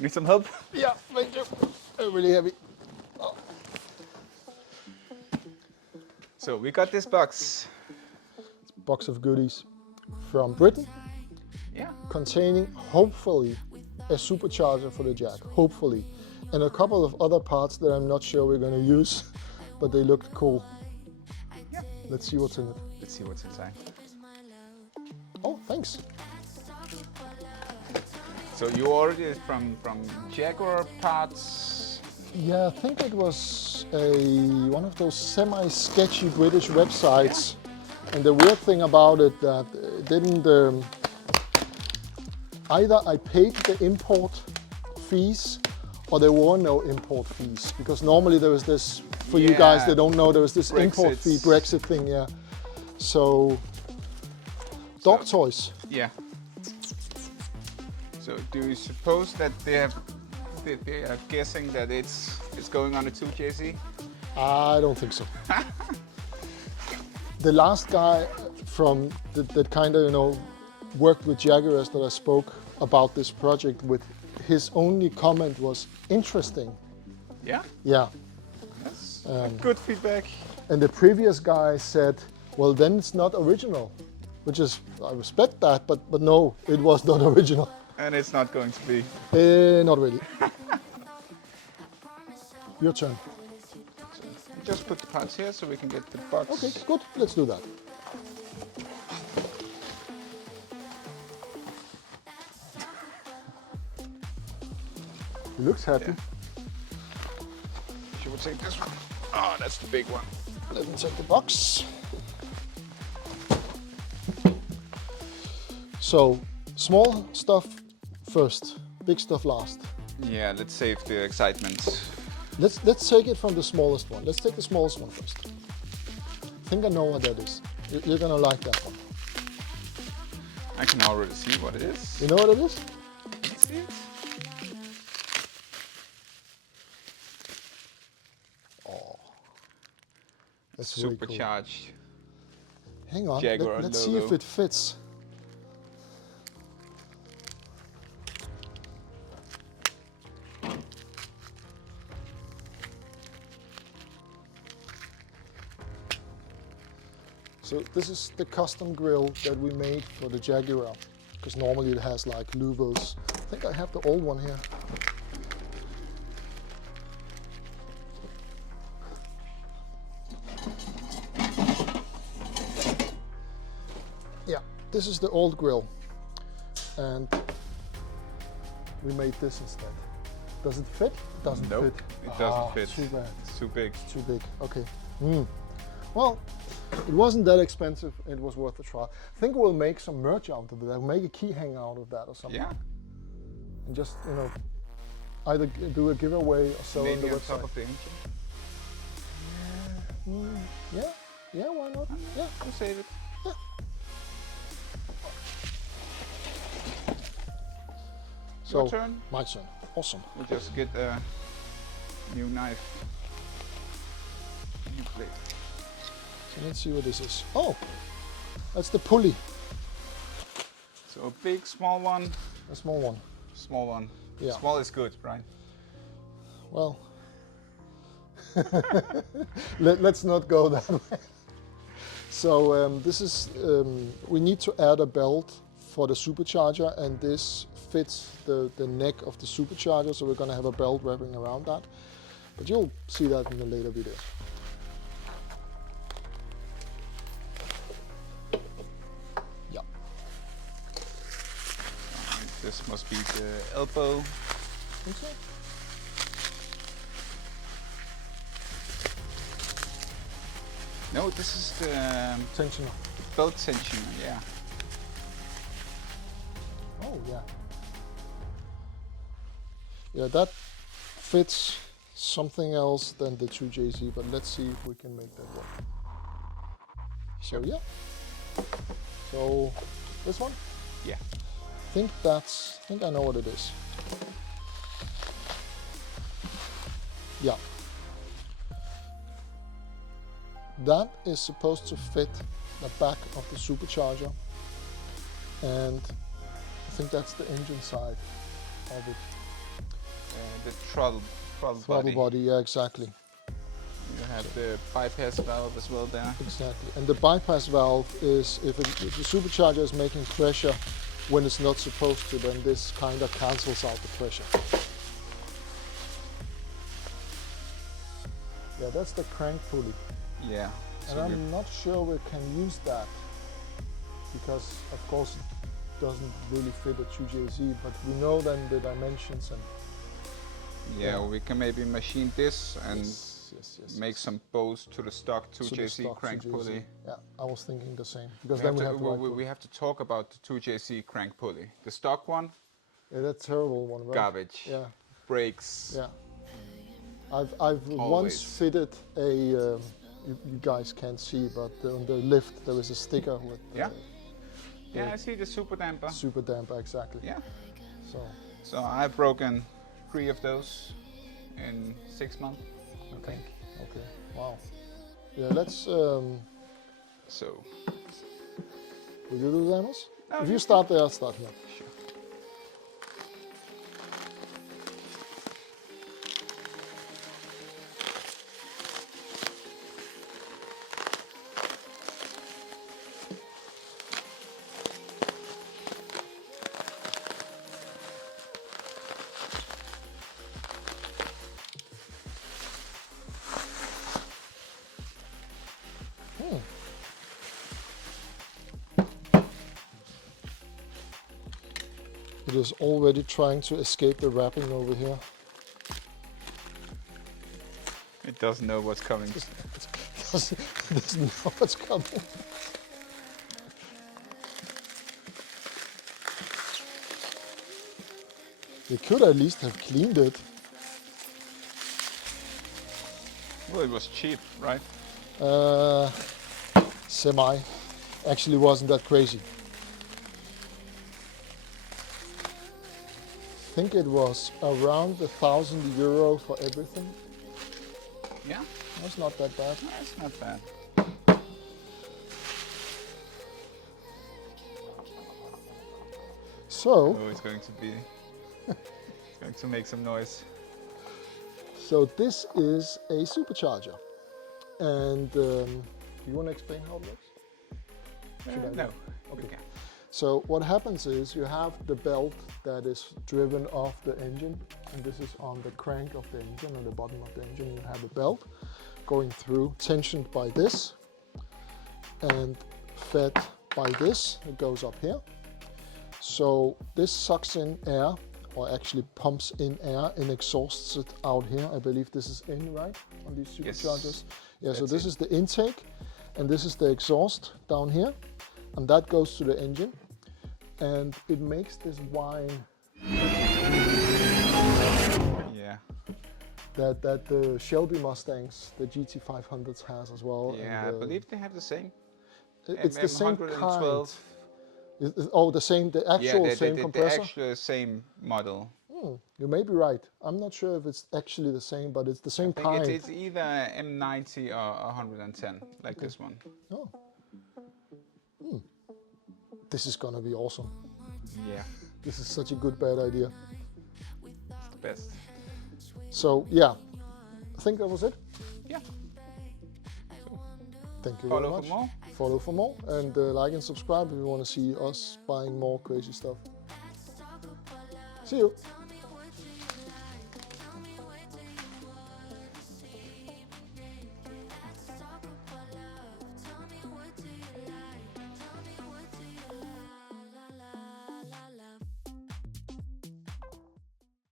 Need some help? Yeah, thank you. Really heavy. Oh. So we got this box. Box of goodies from Britain, Yeah. containing hopefully a supercharger for the Jag, hopefully, and a couple of other parts that I'm not sure we're going to use, but they looked cool. Yeah. Let's see what's in it. Let's see what's inside. Oh, thanks. So you ordered it from Jaguar parts. Yeah, I think it was one of those semi-sketchy British websites. Yeah. And the weird thing about it that it didn't either I paid the import fees or there were no import fees, because normally there was this, for you guys that don't know, there was this import fee Brexit thing, yeah. So dog toys. Yeah. So do you suppose that they are guessing that it's going on a 2JZ? I don't think so. The last guy from that kind of, you know, worked with Jaguars that I spoke about this project with, his only comment was interesting. Yeah? Yeah. That's good feedback. And the previous guy said, well, then it's not original, which is, I respect that, but no, it was not original. And it's not going to be? Not really. Your turn. So just put the parts here so we can get the box. Okay, good. Let's do that. He looks happy. Yeah. Should we take this one? Oh, that's the big one. Let me take the box. So, small stuff first, big stuff last. Yeah, let's save the excitement. Let's take it from the smallest one. Let's take the smallest one first. I think I know what that is. You're gonna like that one. I can already see what it is. You know what it is? Let's see it. Oh, that's really cool. Supercharged. Hang on, Jaguar let's see if it fits. So this is the custom grill that we made for the Jaguar, because normally it has like louvers. I think I have the old one here. Yeah, this is the old grill, and we made this instead. Does it fit? It doesn't nope, fit. It doesn't fit. Too bad. It's too big. It's too big. Okay. Well, it wasn't that expensive. It was worth a try. I think we'll make some merch out of it. I'll make a key hanger out of that or something. Yeah. And just, you know, either do a giveaway or sell on the website. Top of the engine. Yeah, why not? Yeah, we'll save it. Yeah. So, your turn. My turn. Awesome. We'll just get a new knife. New blade. So let's see what this is. Oh, that's the pulley. So a big, small one. A small one. Small one. Yeah. Small is good, right? Well, let's not go that way. So this is, we need to add a belt for the supercharger, and this fits the neck of the supercharger, so we're going to have a belt wrapping around that. But you'll see that in a later video. Yeah. This must be the elbow. Think so? No, this is the Tensioner. belt tensioner, yeah. Oh, yeah. Yeah, that fits something else than the 2JZ, but let's see if we can make that work. So, yeah. So, this one? Yeah. I think I know what it is. Yeah. That is supposed to fit the back of the supercharger, and I think that's the engine side of it. the throttle body. Yeah, exactly. You have the bypass valve as well there. Exactly. And the bypass valve is if the supercharger is making pressure when it's not supposed to, then this kind of cancels out the pressure. Yeah, that's the crank pulley. Yeah. And I'm not sure we can use that because, of course, it doesn't really fit a 2JZ, but we know then the dimensions and... Yeah, we can maybe machine this and make some bows to the stock 2JZ crank 2JZ. pulley. Yeah, I was thinking the same. Because then we have to talk about the 2JZ crank pulley. The stock one? Yeah, that's terrible one, right? Garbage. Yeah. Breaks. Yeah. I've once fitted a, you guys can't see, but on the lift there is a sticker with... Yeah, I see the super damper. Super damper, exactly. Yeah. So I've broken 3 of those in 6 months, I think. Okay, wow. Yeah, let's... So... Will you do the demos? No, if you start there, I'll start here. Sure. It is already trying to escape the wrapping over here. It doesn't know what's coming. It doesn't know what's coming. We could at least have cleaned it. Well, it was cheap, right? Semi. Actually wasn't that crazy. I think it was around €1,000 for everything. Yeah. That's not that bad. No, it's not bad. So... Oh, it's going to be... it's going to make some noise. So this is a supercharger. And you want to explain how it works? No. Okay. So what happens is you have the belt that is driven off the engine, and this is on the crank of the engine, on the bottom of the engine. You have a belt going through, tensioned by this, and fed by this. It goes up here. So this sucks in air, or actually pumps in air and exhausts it out here. I believe this is in, right, on these superchargers? Yes. Yeah, so this is the intake, and this is the exhaust down here, and that goes to the engine. And it makes this whine that the Shelby Mustangs, the GT500s has as well. Yeah, and, I believe they have the same. It's the same kind. The actual same compressor? The actual same model. You may be right. I'm not sure if it's actually the same, but it's the same kind. It's either M90 or 110, like this one. Oh. This is gonna be awesome. Yeah. This is such a good bad idea. It's the best. So yeah, I think that was it. Yeah. Thank you very much. Follow for more, and like and subscribe if you want to see us buying more crazy stuff. See you.